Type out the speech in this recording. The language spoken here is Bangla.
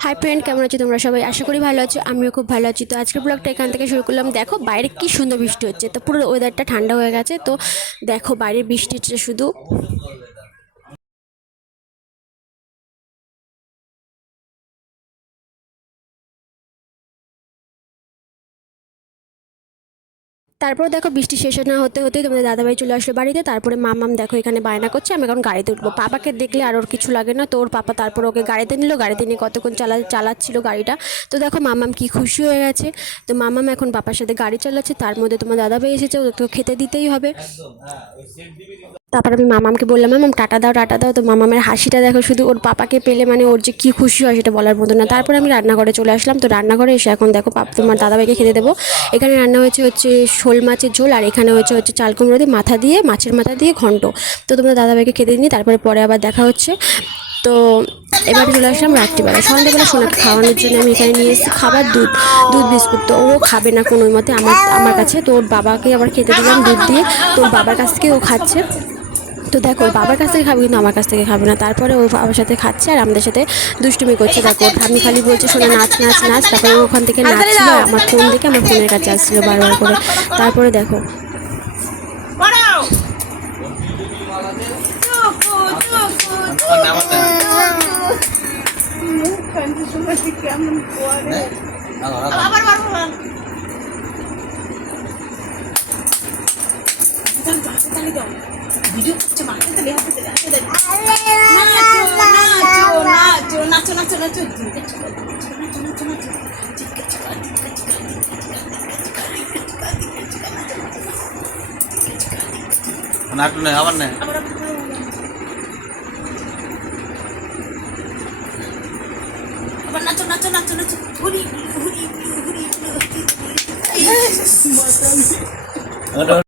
হাই ফ্রেন্ড, কেমন আছো তোমরা সবাই? আশা করি ভালো আছো, আমিও খুব ভালো আছি। তো আজকের ব্লগটা এখান থেকে শুরু করলাম। দেখো বাইরে কি সুন্দর বৃষ্টি হচ্ছে, তো পুরো ওয়েদারটা ঠান্ডা হয়ে গেছে। তো দেখো বাইরের বৃষ্টিটা শুধু। তারপর দেখো বৃষ্টি শেষ না হতে হতেই তোমাদের দাদাভাই চলে আসলো বাড়িতে। তারপরে মামাম দেখো এখানে বায়না করছে আমি এখন গাড়িতে উঠবো। পাপাকে দেখলে আর ওর কিছু লাগে না, তো ওর পাপা তারপর ওকে গাড়িতে নিল। গাড়িতে নিয়ে কতক্ষণ চালাচ্ছিল গাড়িটা। তো দেখো মামাম কি খুশি হয়ে গেছে। তো মামাম এখন পাপার সাথে গাড়ি চালাচ্ছে। তার মধ্যে তোমার দাদাভাই এসেছে, ওকে খেতে দিতেই হবে। তারপর আমি মামামকে বললাম, মামাম টাটা দাও টাটা দাও। তো মামামের হাসিটা দেখো শুধু, ওর পাপাকে পেলে মানে ওর যে কী খুশি হয় সেটা বলার মতো না। তারপর আমি রান্নাঘরে চলে আসলাম। তো রান্নাঘরে এসে এখন দেখো তোমার দাদাভাইকে খেতে দেবো। এখানে রান্না হচ্ছে শোল মাছের ঝোল, আর এখানে হচ্ছে চাল কুমড়ো দিয়ে মাছের মাথা দিয়ে ঘন্ট। তো তোমার দাদাভাইকে খেতে দিই, তারপরে পরে আবার দেখা হচ্ছে। তো এবার চলে আসলাম রাত্রিবেলা। সন্ধ্যেবেলা সোনাকে খাওয়ানোর জন্য আমি এখানে নিয়ে এসেছি খাবার, দুধ বিস্কুট। তো ও খাবে না কোনো মতে আমার কাছে। তো ওর বাবাকে আবার খেতে দিলাম দুধ দিয়ে। তো ওর বাবার কাছ থেকে ও খাচ্ছে। তো দেখো ওর বাবার কাছ থেকে খাবে কিন্তু আমার কাছ থেকে খাবে না। তারপরে ও বাবার সাথে খাচ্ছে আর আমাদের সাথে দুষ্টুমি করছে। দেখো আমি খালি বলছে শোনা নাচ নাচ নাচ। তারপরে ওখান থেকে নাচছিল আর আমার ফোন দেখে আমার ফোনের কাছে আসছিল বারবার করে। তারপরে দেখো ভিডিও করছে মাকে তো লেহাতে দে নাচো নাচো নাচো নাচো নাচো নাটু নেই আবার নেই আবার নাচো নাচো নাচো নাচো ঘুরি ঘুরি ঘুরি ঘুরি